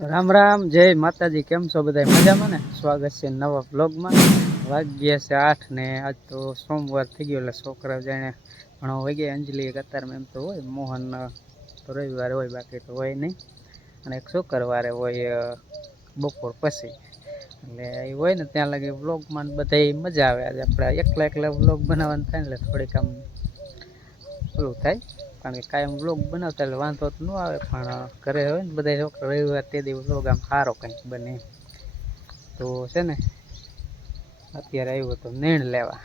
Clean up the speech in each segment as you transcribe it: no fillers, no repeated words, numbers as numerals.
રામ રામ, જય માતાજી. કેમ છો બધા? મજામાં ને? સ્વાગત છે નવા બ્લોગમાં. વાગ્યા છે 8 ને આજ તો સોમવાર થઈ ગયો એટલે છોકરા જાણે ઘણો વાગ્યા. અંજલિ કતારમાં એમ તો હોય, મોહન તો રવિવારે હોય, બાકી તો હોય નહીં. અને એક શુક્રવારે હોય બપોર પછી, એટલે એ હોય ને ત્યાં લગી વ્લોગમાં બધા મજા આવે. આજે આપણે એકલા વ્લોગ બનાવવાનું થાય ને એટલે થોડીક આમ પેલું થાય, કારણ કે કાયમ વ્લોગ બનાવતા એટલે વાંધો તો ન આવે, પણ ઘરે હોય ને બધા છોકરા રવિવાર તે દી વ્લોગ આમ સારો કંઈક બને. તો છે ને અત્યારે આવ્યો તો નેણ લેવા.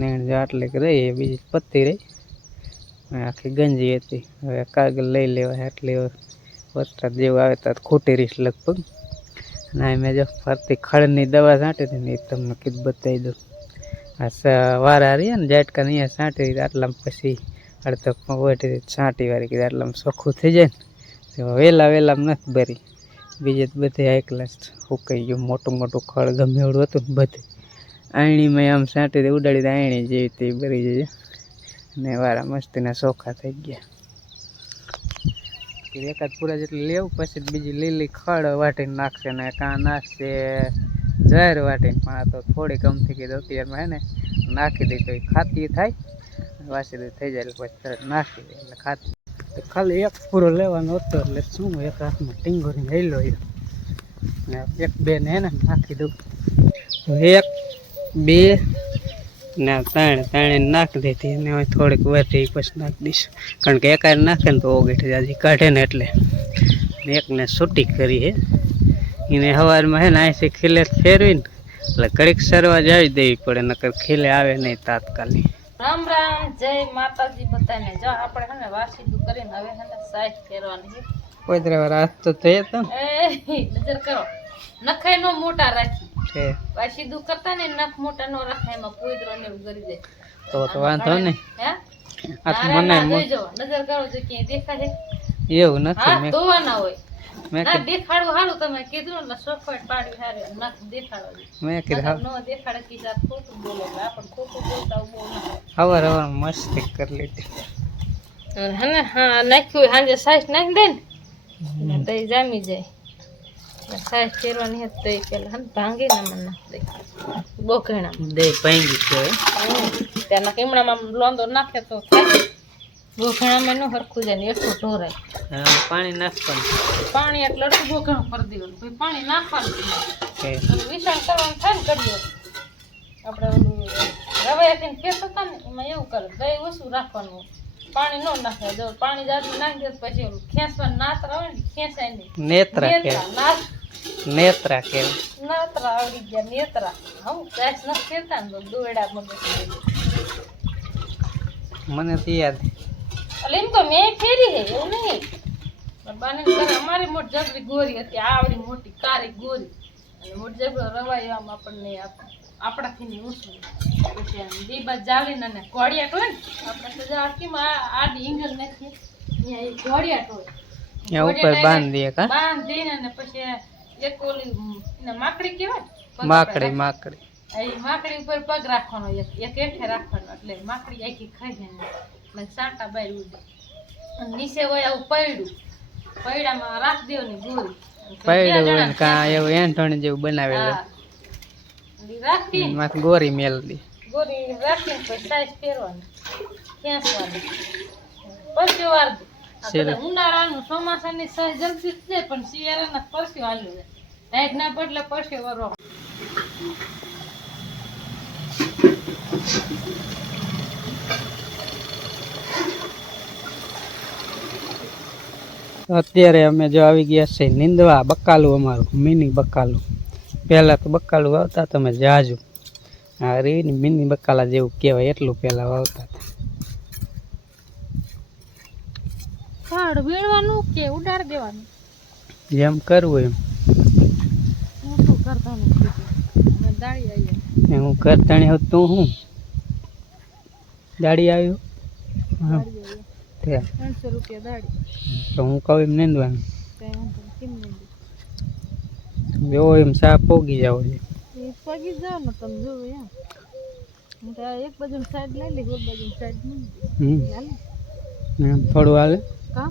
નેણ જો આટલી રહી, બીજી પત્તી રહી, આખી ગંજી હતી. હવે કાગળ લઈ લેવા, એટલી વરસાદ જેવું આવે તો ખૂટી રહીશ લગભગ. અને મેં જો ફરતી ખડની દવા છાંટી હતી ને એ તમને કીધું બતાવી દઉં. આ વારા રહીએ ને ઝાટકા અહીંયા છાંટી આટલામાં, પછી અડધો ઓટી છાંટી વાળી કીધું આટલામાં ચોખ્ખું થઈ જાય ને વેલા નથી ભરી. બીજે તો બધે એકલા સુકાઈ ગયું, મોટું ખડ ગમે એવડું હતું ને બધે આણીમાં આમ છાંટી ઉડાડી આણી જેવી તે ભરી જાય ને વારા મસ્તીના ચોખ્ખા થઈ ગયા. એકાદ પૂરા જેટલી લેવું, પછી બીજી લીલી ખડ વાટીને નાખશે ને કાં નાખશે ઝાર વાટીને. પણ આ તો થોડી કમ થઈ ગઈ અત્યારમાં હે ને નાખી દઈ તો એ ખાતી થાય, વાસી દઈ થઈ જાય એટલે પછી નાખી દે એટલે ખાતી. તો ખાલી એક પૂરો લેવાનો હતો એટલે શું એક હાથમાં ટીંગોરી લઈ લો ને એક બે ને હે ને નાખી દઉં. તો 1 2 ને 3 નાખી દીધી અને હવે થોડીક વધી પછી નાખી દઈશું, કારણ કે એકાદ નાખે ને તો ઓગળી જાય કાઢે ને એટલે. એકને છૂટી કરી હે એને સવારમાં હે ને અહીંથી ખીલે ફેરવીને એટલે ઘડીક સરવા જાવી દેવી પડે, નકર ખીલે આવે નહીં તાત્કાલિક. રામ રામ, જય માતાજી બધાને. જો આપણે હે ને વાસીદું કરીને હવે હે ને સાઈડ ફેરવાની છે. કોઈ દ્રવાર હાથ તો થઈ હતો એ નજર કરો, નખાય નો મોટા રાખી છે વાસીદું કરતા ને નખ મોટા નો રાખાય, એમાં પોઈદરો ને એવું કરી દે તો વાંધો નહીં. હે આ તો મને જોઈજો, નજર કરો જો ક્યાંય દેખાય એવું નથી. હા ધોવાના હોય મેં ના દેખાડવું સારું, તમે કીધું ને સોફટ પાડી સારી નખ દેખાડો. મેં કીધું નો દેખાડે કીધા ખોટું બોલે, આપણે ખોટું બોલતા બહુ ના હવાર મસ્તી કરી લીધી હે ને. હા નાખ્યું સાંજે સાઈઝ નાખી દે ને તો જામી જાય. સાઈઝ ફેરવાની હતી તો એ પેલા હે ભાંગી ને મને નાખી દે બોખેણા દે ભાંગી છે ત્યાંના કીમડામાં લોંદો નાખે તો થાય. બોખેણામાં નો હરખું જાય ને એટલું ઢોરાય. પાણી નાખવાનું, પાણી એટલે અડધું બોખેણું કરી દેવાનું, પછી પાણી નાખવાનું વિશાળ કરવાનું થાય ને કરીએ. આપણે ઓલું રવા એકીને ખેત હતા ને એમાં એવું કરે, દહીં ઓછું રાખવાનું, પાણી ન નાખે. જો પાણી જાજુ નાખી દે પછી ઓલું ખેંચવાનું નાતરા હોય ને ખેંચાય નહીં. નેત્રા કે નાતરા આવડી ગયા નેત્રા. હું ગેસ નથી ખેતા ને દોયડા મગજ મને તો યાદ. એટલે એમ તો મેં ફેરી હે એવું નહીં. બાને ઘરે અમારી મોટી જબરી ગોરી હતી, આવડી મોટી કારી ગોરી, અને મોટી જબરો રવાઈ આમ આપણને આપણાથી ની ઊંચું. પછી આમ દીબા જાલીને અને ઘોડિયાટ હોય ને આપણે તો આખીમાં આડી ઈંગલ નાખીએ અહીંયા એ ઘોડિયાટ હોય, ઉપર બાંધી દે બાંધીને અને પછી એક ઓલી એને માકડી કહેવાય, માકડી એ માકડી ઉપર પગ રાખવાનો, એક હેઠે રાખવાનો, એટલે માકડી આખી ખાઈ જાય ને સાંટા બહાર ઉડે. અને નીચે હોય આવું પૈડામાં રાખ દેવાની ગોરી, પૈડું કા એવું એંઠોણી જેવું બનાવેલું રાખી ગોરી મેલ દી. ગોરી રાખીને પછી સાઈઝ ફેરવાની, ખેંચવાની, પરસ્યો વાર દે. ઉનાળાનું ચોમાસાની સાઈઝ જલ્દી જ જાય, પણ શિયાળાના પરસ્યો હાલ્યો જાય. હેક ના બદલે પરસ્યો વારો. અત્યારે અમે જો આવી ગયા છે નીંદવા. બકાલું અમારું મિની બકાલું. પહેલાં તો બકાલું વાવતા તમે જાજુ, હા રે મિની બકાલા જેવું કહેવાય એટલું પહેલાં વાવતા હતા. ખાડ વેળવાનું કે ઉડાડ દેવાનું, જેમ કરવું એમ. મોટું કરતાનું કીધું દાળી આવી. હું કરતાણી હોત તું હું દાડી આવ્યું 300 રૂપિયા દાડી. તો હું કહું એમ નીંદવાનું જો એમ સા પોગી જાવ છે. પગી જાવ ને તમે જોવો એમ. એક બાજુ સાઈડ લઈ લે, એક બાજુ સાઈડ નહીં થોડું હાલે કા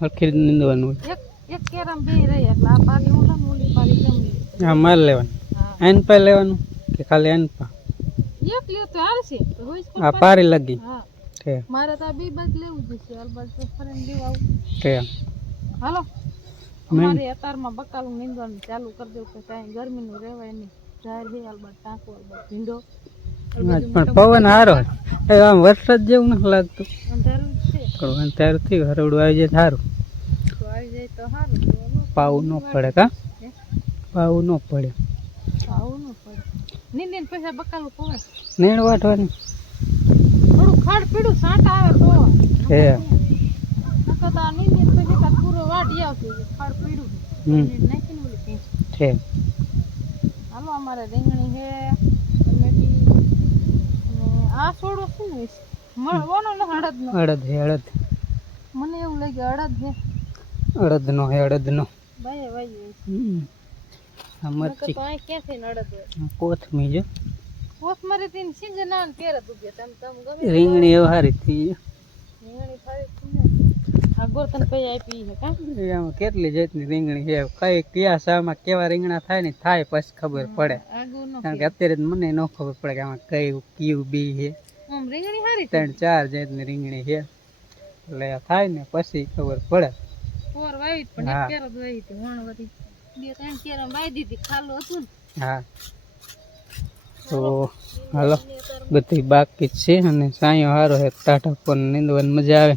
હરખી નીંદવાનું એક એક કેરમ બે રહી એટલે આ પારી હું લઉં, ઓલી પારી તમે લો. હા મારે લેવાનું. હા એન પા લેવાનું કે ખાલી એન પા? એક લ્યો તો આવશે તો હોય જ આ પારી લગી હા છે મારે તો આ બે બાજ લેવું જ છે અલબત્ત તો ફરીને લેવા આવું. છે હાલો અમારે અત્યારમાં બકાલું નીંદવાનું ચાલુ કરી દેવું કે કાંઈ ગરમીનું રહેવાય નહીં. જાહેર હે અલબત્ત ટાંકો અલબત્ત ભીંડો પણ પવન હારો આમ વરસાદ જેવું નથી લાગતું. અંધારું જ છે થોડું અંધારું થયું હરવડું આવી જાય સારું. તો આવી જાય તો સારું તો પાવું ન પડે કા હે? પાવું ન પડે. આવું ન પડે નીંદીને પછી બકાલું પવાય નીણ વાટવાની થોડું ખાડ પીડું સાંટા આવે તો છે. નકર તો આ નીંદીને પછી કાંઈ પૂરો વાટી આવશે ખાડ પીડું નાખીને ઓલું કંઈ છે હાલો અમારે રીંગણી છે ટમેટી અને આ છોડો શું ને મળવાનો ને અડદનો અડદ હે અડદ મને એવું લાગ્યું અડદ છે અડદનો હે અડદનો. ભાઈ ભાઈ આ નકર મરચી તો અહીં ક્યાંથી ને અડદ હોય કોથમી જો કોથમરી થી સીઝન આવે ને ત્યારે તું ગયા તમે ગમે રીંગણી એવું સારી થઈ રીંગણી ફાવી તમને આ ગોરતન કઈ આપી છે કા જાય. આમાં કેટલી જાતની રીંગણી છે કઈ કયા શામાં કેવા રીંગણા થાય ને થાય પછી ખબર પડે. આગળ નો કારણ કે અત્યારે તો મને ન ખબર પડે કે આમાં કયું બી છે. આમ રીંગણી સારી 3-4 જાતની રીંગણી છે એટલે થાય ને પછી ખબર પડે. પોર વાવી પણ એક કેર જ વાવી હતી વણ વધી 2-3 કેર વાવી દીધી ખાલું હતું ને હા તો હાલો બધી બાકી જ છે અને સાયો સારો છે ટાટા પર નીંદવાની મજા આવે.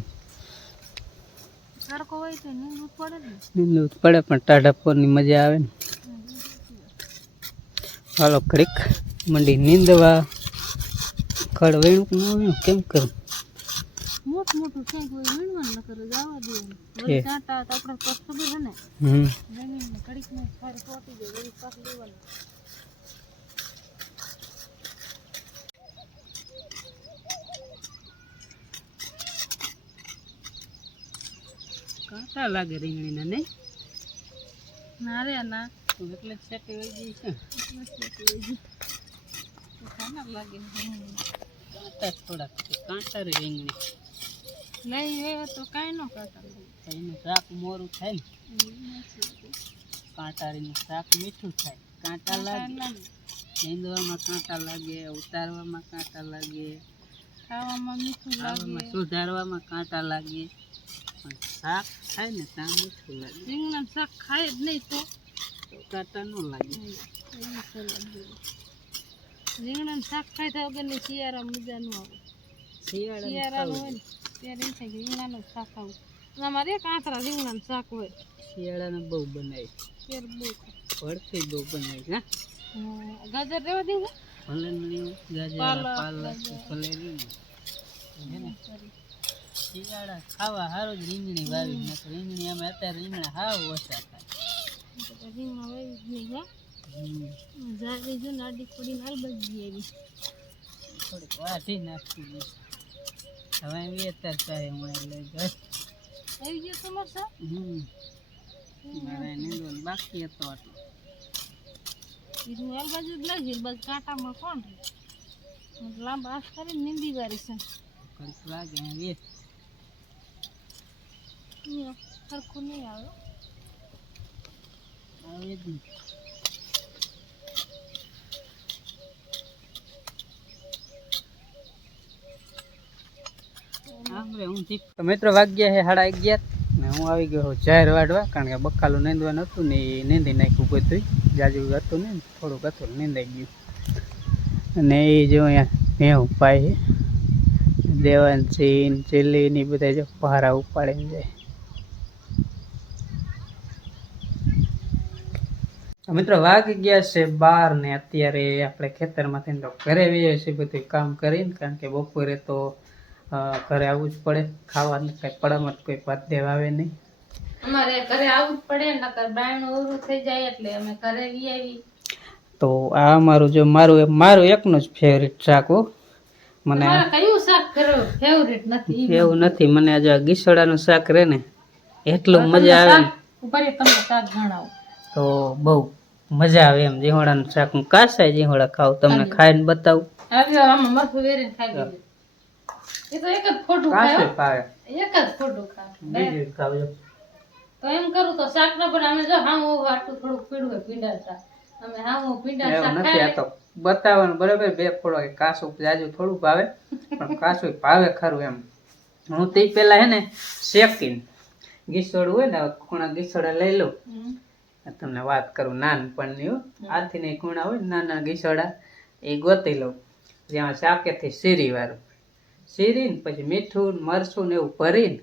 સરકો હોય તો નીંદવું પડે ને નીંદવું પડે પણ ટાટા પરની મજા આવે ને. હાલો ઘડીક મંડી નીંદવા. ખડ વીણું કે ન વીણું કેમ કરું? મોટું છે કોઈ વીણવાનું ન કરે જવા દેવાનું વળી કાંટા તો આપણે તો ખબર છે ને જમીનમાં કડીકમાં ફારે તોટી જાય વળી પાક લેવાનું. કાંટા લાગે રીંગણીના નહીં? ના રે ના એટલે જ સેટી વહી ગઈ છે. ખાના લાગે કાંટા થોડાક છે કાંટા રે રીંગણી લઈ આવે તો કાંઈ ન કાંટા લાગે એનું શાક મોરું થાય ને કાંટારીનું શાક મીઠું થાય. કાંટા લાગે નીંદવામાં કાંટા લાગે ઉતારવામાં કાંટા લાગે ખાવામાં મીઠું ખાવામાં લાગે સુધારવામાં કાંટા લાગે પણ શાક થાય ને ત્યાં મીઠું લાગે. રીંગણાનું શાક ખાય જ નહીં તો કાંટા ન લાગે. રીંગણાનું શાક ખાય તો વગરની શિયાળામાં મજા ન આવે. શિયાળાનું હોય ને ત્યારે એમ થાય કે રીંગણાનું શાક ખાવું અમારે એક આંતરા રીંગણાનું શાક હોય શિયાળાને બહુ બનાવી ત્યારે બહુ ભરતી બહુ બનાવી હા. ગાજર રહેવા દેવું ભલેલી ગાજર પાલક ભલેલી ને શિયાળા ખાવા સારું જ રીંગણી વાવી નથી રીંગણી અમે અત્યારે રીંગણા હાવ ઓછા થાય. રીંગણા વાવી જ નહીં હા જારી જો નાડી કુડીને અલબત્ત એવી થોડીક વાઢી નાખી હવે એમ અત્યારે ચાહે હું એટલે ઘર આવી ગયો તમારે શાક મારે નીંદવાનું બાકી હતો આટલું હું આ બાજુ જ લઈ જઈશ બસ કાંટામાં કોણ રહે લાંબા આશ કરીને નીંદી વારી છે કંઈક લાગે હવે સરખું નહીં આવે આવે જ નહીં. તો મિત્રો વાગ્યા છે 11:30 ને હું આવી ગયો જાહેર વાડવા કારણ કે બકાલું નીંદવાનું હતું ને એ નીંદી નાખ્યું બધું જાજુ હતું ને થોડુંક હતું નીંદાઈ ગયું અને એ જો અહીંયા ભેહું પાય છે દેવાનસિંહ ચીલી ને બધા જો પહારા ઉપાડીને જાય. મિત્રો વાગી ગયા છે 12 ને અત્યારે આપણે ખેતરમાંથી તો ઘરે આવીએ છીએ બધું કામ કરીને કારણ કે બપોરે તો ઘરે આવવું જ પડે ખાવાનું કઈ પડામત કોઈ ભાત દેવા આવે નહીં. અમારે ઘરે આવવું જ પડે નકર બાયણું ઓરું થઈ જાય એટલે અમે ઘરે આવી. તો આ મારું જો મારું એકનું જ ફેવરિટ શાક હો. મને કયું શાક ફેવરિટ નથી એવું નથી મને આ જો ગીસડાનું શાક રહે ને એટલું મજા આવે ને ઉપર તમને શાક ગણાવો તો બહુ મજા આવે એમ. જીહોડાનું શાક હું કાસાય જીહોડા ખાવ તમને ખાઈને બતાવું. આમાં મરચું વેરીને ખાઈ લીધું એ તો એક જ ફોટો ખાય પાવે એક જ ફોટો ખાય બીજું ખાવજો તો એમ કરું તો શાક ન બને. અમે જો હામું આટલું થોડુંક પીડું હોય ભીંડા શાક, અમે હામું ભીંડા એવું શાક નથી, ખાઈએ. આ તો બતાવવાનું બરાબર. બે ફોડો કે કાસું જાજુ થોડું ભાવે, પણ કાસું ભાવે ખરું એમ. હું તે પેલા હે ને શેકીને ગીસોડું હોય ને, ખૂણા ગીસોડા લઈ લઉં. હમ. આ તમને વાત કરું નાનપણની હો. આથી ને ખૂણા હોય ને નાના ગીસોડા, એ ગોતી લઉં જ્યાં શાકેથી શીરી વાળું. શીરીને પછી મીઠું ને મરચું ને એવું ભરીને,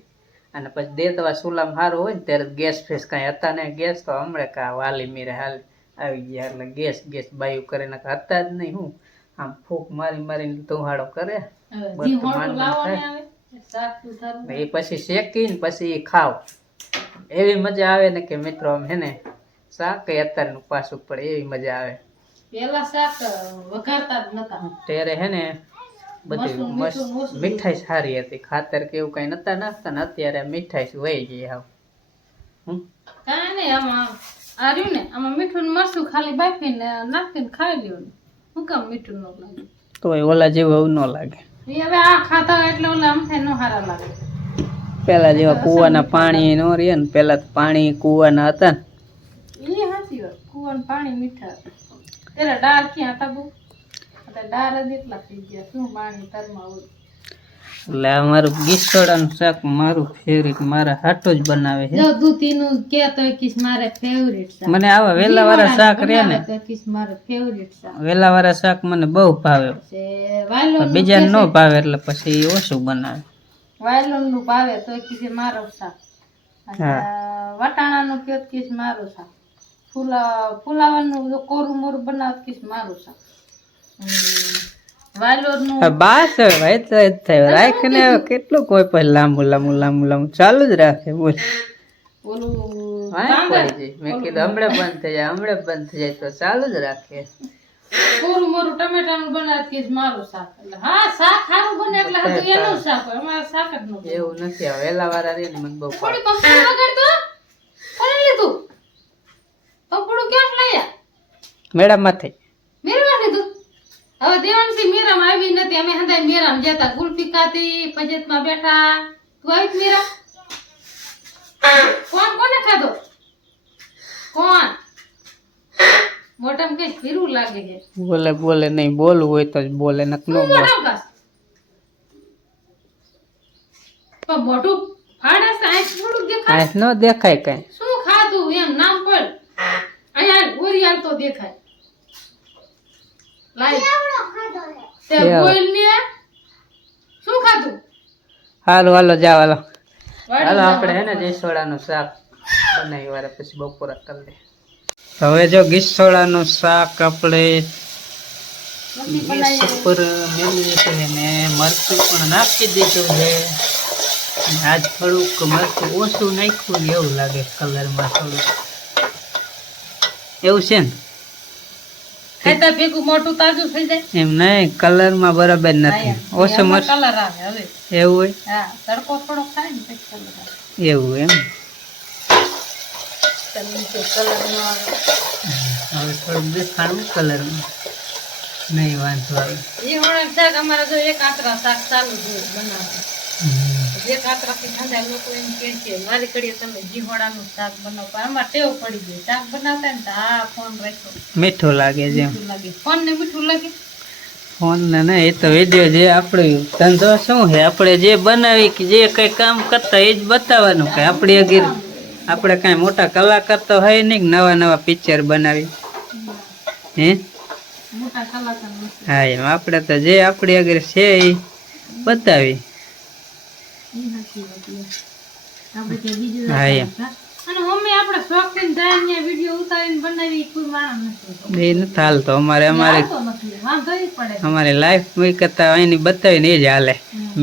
અને પછી દેદવા ચૂલામાં સારું હોય ને ત્યારે ગેસ ફેસ કાંઈ હતા ને, ગેસ તો હમણાં કા વાલી મીરે હાલ આવી ગયા એટલે ગેસ ગેસ બાયું કરીને હતા જ નહીં. હું આમ ફૂંક મારી મારીને ધુહાડો કરે, હવે બધું જી હોટું માંડ લાવવાને થાય. આવે શાક સુધારવું. એ પછી શેકીને પછી એ ખાવ, એવી મજા આવે ને કે મિત્રો આમ હે ને શાક અત્યારનું પાછું પડે એવી મજા આવે. પેલા શાક વઘારતા જ નતા. ત્યારે હે ને બધી મસ્ત મસ્ત મીઠું ઓછું મીઠાઈ સારી હતી, ખાતર કે એવું કઈ નતા નાખતા ને અત્યારે મીઠાઈ વહી ગઈ હાવ. કાંઈ નહીં, આમાં આ રહ્યું ને આમાં મીઠું ને મરચું ખાલી બાફીને નાખીને ખાઈ લ્યો. શું કામ મીઠું ન લાગે? તો ઓલા જેવું ન લાગે. એ હવે આ ખાતા હોય એટલે ઓલા આમ થાય ન હારા લાગે. પેલા જેવા કુવાના પાણી નો રહે ને, પેલા તો પાણી કુવાના હતા ને. એ સાચી વાત, કુવાનું પાણી મીઠા હતા. ત્યારે ડાર ક્યાં હતા બહુ? અત્યારે ડાર જ એટલા થઈ ગયા, શું પાણી તરમાં હોય. એટલે આ મારું ગીસોડાનું શાક મારું ફેવરિટ, મારા હાટો જ બનાવે છે. જો દૂધીનું કે તો કિસ મારે ફેવરિટ શાક. મને આવા વેલા વાળા શાક રહે ને, તો કિસ મારે ફેવરિટ શાક વેલા વાળા શાક મને બહુ ભાવે. છે. વાયલોનું બીજા કે નો છે, ભાવે એટલે પછી ઓછું બનાવે. વાયલોનું ભાવે તો કિસ મારો શાક. અને હા. વટાણાનું કે તો કિસ મારું શાક. ફુલાવાનું જો કોરું મોરું બનાવત કિસ મારું શાક. વાયલોનું બાસ હવે ભાઈ તો જ થાય, રાખીને હવે કેટલું કોઈ પણ લાંબુ લાંબુ લાંબુ લાંબુ ચાલુ જ રાખે. બોલ ઓલું વાંહે કાંગર, પડી જાય. મેં કીધું હમણાં બંધ થઈ જાય, હમણાં બંધ થઈ જાય તો ચાલુ જ રાખે. કોરું મોરું ટમેટાનું બનાવત કિસ મારું શાક. એટલે હા શાક સારું બને એટલે હતું એનું શાક હોય, અમારે શાક જ ન બને. એવું નથી, આ વેલા વાળા રે ને મને બહુ ભાવે. થોડી પંખા વગાડતો કોને લીધું? પંખડું ક્યાં લાયા? મેળા માથે મેરામાં લીધું. હવે દેવાંશી મેરામ આવી નથી, અમે હંધાય મેરામ જતા ગુલફી ખાતી પંચાયતમાં બેઠા. તું આવી જ મેરા? કોણ કોને ખાધો? કોણ? મોઢામાં કઈ ફીરું લાગે છે. બોલે બોલે નહીં, બોલવું હોય તો જ બોલે, નક નો શું બોલે. મોઢામાં ખાસ? પણ મોઢું ફાડે છે, આંખ થોડુંક દેખાય. આ નો દેખાય કઈ. શું ખાધું એમ નામ પડ. અહીંયા ગોરિયાલ તો દેખાય. લાઈ તે કેવડો? બોલ ને શું ખાધું? હાલો હાલો જાવ હાલો. વાડી હાલો જાવ. આપણે હે ને ગીસોડાનું શાક બનાવી વાળા પછી બપોરા કરી દે. હવે જો ગીસોડાનું શાક આપણે નથી ગેસ બનાવી. ઉપર મેળવી છે ને મરચું પણ નાખી દીધું છે. અને આજ થોડુંક મરચું ઓછું નાખ્યું ને એવું લાગે કલરમાં થોડુંક. એવું છે ને? ખાતા ભેગું મોટું તાજું થઈ જાય. એમ નહીં, કલરમાં બરાબર નથી, ઓછું એમાં મરચું કલર આવે હવે. એવું હોય. હા તડકો થોડો ખાય ને પછી કલર આવે. એવું એમ. તમે કે કલર નો આવે. હવે થોડુંક દેખાડું કલરમાં, નહીં વાંધો આવે. ઈ હોળા શાક અમારે જો એક આંતરા શાક ચાલુ જ હોય બનાવવાનું. એક આંતરાથી ઠંડા લોકો એમ કહે છે મારી ઘડીએ તમે જીહોડાનું શાક બનાવો. પણ અમારે ટેવ પડી ગઈ શાક બનાવતા ને તો આ ફોન રાખ્યો મીઠું લાગે છે એમ. મીઠું લાગે. ફોન ને મીઠું લાગે. ફોન ને નહીં, એ તો વિડીયો જે આપણે ધંધો શું છે, આપણે જે બનાવી કે જે કઈ કામ કરતા એ જ બતાવવાનું. કે આપણી અગીર આપણે કાંઈ મોટા કલાકાર તો હોય નહીં કે નવા નવા પિક્ચર બનાવી. હે મોટા કલાકાર નથી. હા, એમ આપણે તો જે આપણી અગર છે એ બતાવી. ઈ સાચી વાત છે. આપણે કે બીજું હા, એમ. હા. અને મમ્મી આપણે શોખીન જાય ને વિડીયો ઉતારીને બનાવી કોઈ માણસ નથી. એ નથી હાલતો. અમારે આવતો નથી. વાંધો ઈ પડે. અમારે લાઈફ મૂકી કરતા અહીંની બતાવીને એ જ હાલે.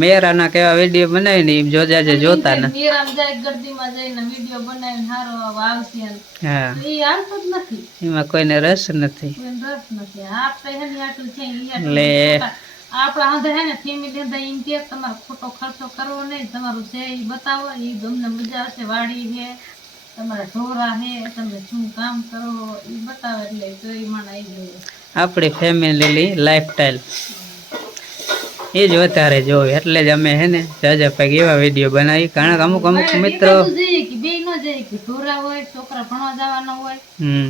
મેરાના કેવા વિડીયો બનાવીને એ જોતા જોતા ને. મીરામ જાય ગરદીમાં જઈને વિડીયો બનાવીને હારો આવશે ને. હા, તો ઈ હાલતો જ નથી. એમાં કોઈને રસ નથી. કોઈને રસ નથી. આપણે હેની આટલું છે ઈ આટલું એટલે ખોટા. આપણા હાથે હે ને ફેમિલી અંદર એમ કે તમારે ખોટો ખર્ચો કરવો નહીં, તમારું છે ઈ બતાવો, ઈ તમને મજા આવશે. વાડી છે, તમારા ઢોરા છે, તમે શું કામ કરો ઈ બતાવે એટલે તો ઈ મને આવી ગયું. આપણી ફેમિલી લાઈફસ્ટાઈલ એ જ વધારે જોવે, એટલે જ અમે હે ને જાજા ભાઈ એવા વિડીયો બનાવી. કારણ કે અમુક અમુક મિત્રો જઈએ કે બે નો જઈએ કે કે ઢોરા હોય છોકરા ભણવા જવાના હોય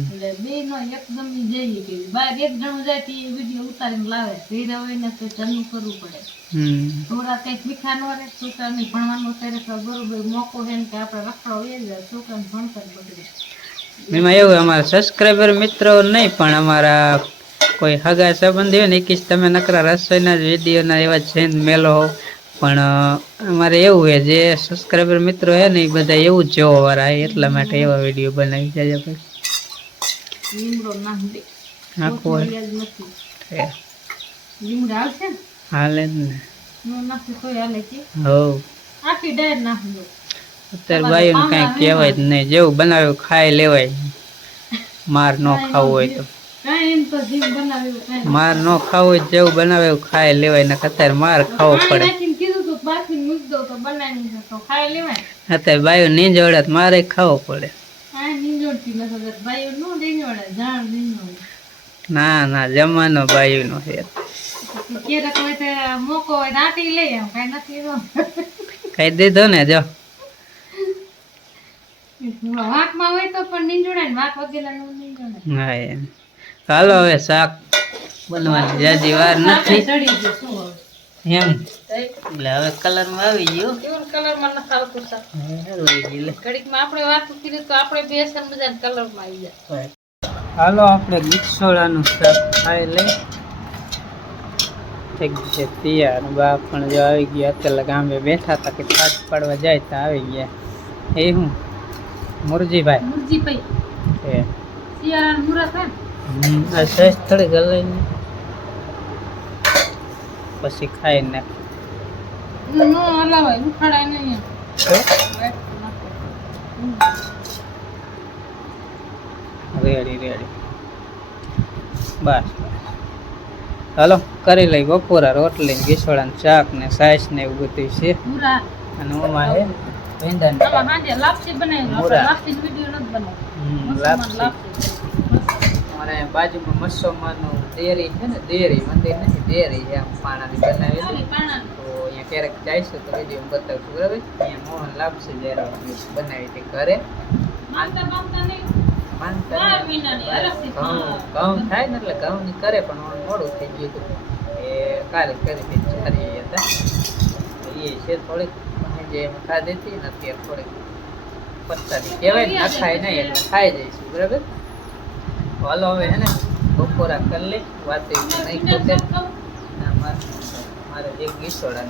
એટલે બે નો એકદમ ઈ જઈએ કે બહાર એક જણું જાય તો એ વિડીયો ઉતારીને લાવે ધીરે હોય ને તો ચાલુ કરવું પડે ઢોરા કઈક મીઠા ન રહે છોકરાને ભણવાનું અત્યારે તો બરોબર મોકો છે ને કે આપણે રખડો એ જાય છોકરાને ભણતર બગડે એમાં એવું અમારા સબસ્ક્રાઈબર મિત્રો નહીં પણ અમારા કોઈ હગા સંબંધી હોય ને કે તમે નકરા રસોઈના જ વિડીયોના એવા જઈને મેલો હોવ પણ અમારે એવું છે જે સબસ્ક્રાઈબર મિત્રો છે ને એ બધા એવું જ જોવા વાળા છે એટલા માટે એવા વિડીયો બનાવી જાય ભાઈ લીમડો નાખ દે આખું યાદ નથી લીમડો આવશે ને હાલે જ ને નો નાખી કોઈ હાલે કે હવ આખી ડાયર નાખ દો અત્યારે બાયું કઈ કહેવાય જ નહીં જેવું બનાવ્યું ખાઈ લેવાય માર ન ખાવું હોય તો કાંઈ એમ તો જીવ બનાવ્યું કાંઈ માર ન ખાવું હોય જેવું બનાવે એવું ખાઈ લેવાય ને અત્યારે માર ખાવો પડે નાખીને કીધું તું બાફીને મૂકી દો તો બનાવીને તો ખાઈ લેવાય અત્યારે બાયું નીંજોડે તો મારે ખાવો પડે કાંઈ નીંજોડતી નથી ભાઈઓ નો નીંજોડે જાણ નીંજોડે ના ના જમવાનો બાયું નો છે ક્યારેક હોય તો મોકો હોય તો આટી લઈ આવ કાંઈ નથી એનો કહી દીધો ને જો વાંકમાં હોય તો પણ નીંજોડાય ને વાંક વગેલા નો નીંજોડાય હા એમ ચાલો હવે શાક બનવાની જાજી વાર નથી ચડી ગયું શું હવે એમ એટલે હવે કલર માં આવી ગયું કેવું કલર માં નથી આવતું શાક સારું આવી ગયું લે. ઘડીકમાં આપણે વાત કરી તો આપણે બે સમ મજાના કલર માં આવી જાય હાલો આપણે ગીચોળાનું શાક ખાઈ લઈ થઈ ગયું છે તૈયાર બા પણ જો આવી ગયા અત્યારે ગામે બેઠા હતા કે છાટ પાડવા જાય તો આવી ગયા એ હું મુરજીભાઈ મુરજી પઈ એ શિયાળાનું મુરત હે આ સહેજ થોડી ગલાઈને પછી ખાઈ નાખ નો હલાવાય ઉખાડાય નહીં રેડી રેડી બસ હાલો કરી લઈ બપોરા રોટલી ને ગીસોળાનું શાક ને સાસ ને એવું બધું છે મુરા અને ઓમાં હે ભીંડાની આમાં હાંજે લાપસી બનાવી મુરા. લાપસી વિડિયો નથી બનાવ્યો લાપસી અમારે બાજુમાં મસ્સોમાનું ડેરી છે ને ડેરી મંદિર નથી ડેરી છે આમ પાણાની બનાવેલી તો અહીંયા ક્યારેક જઈશું તો વિડીયો બતાવશું બરાબર અહીંયા મોહન લાપસી જયારે બનાવી હતી ઘરે માનતા માનતા નહીં માનતા બાર નહીં. મહિનાની અરસી ઘઉં થાય ને એટલે ઘઉંની કરે પણ હવે મોડું થઈ ગયું હતું એ કાલે કરી હતી સારી હતા એ છે થોડીક જે એમ ખાધી હતી ને અત્યારે થોડીક પત્તાની કહેવાય ને ખાય નહીં એટલે ખાઈ જઈશું બરાબર હાલો હવે હે ને બપોરા કરી લઈ વાત નહીં ખૂટે મારે એક ગીસોડા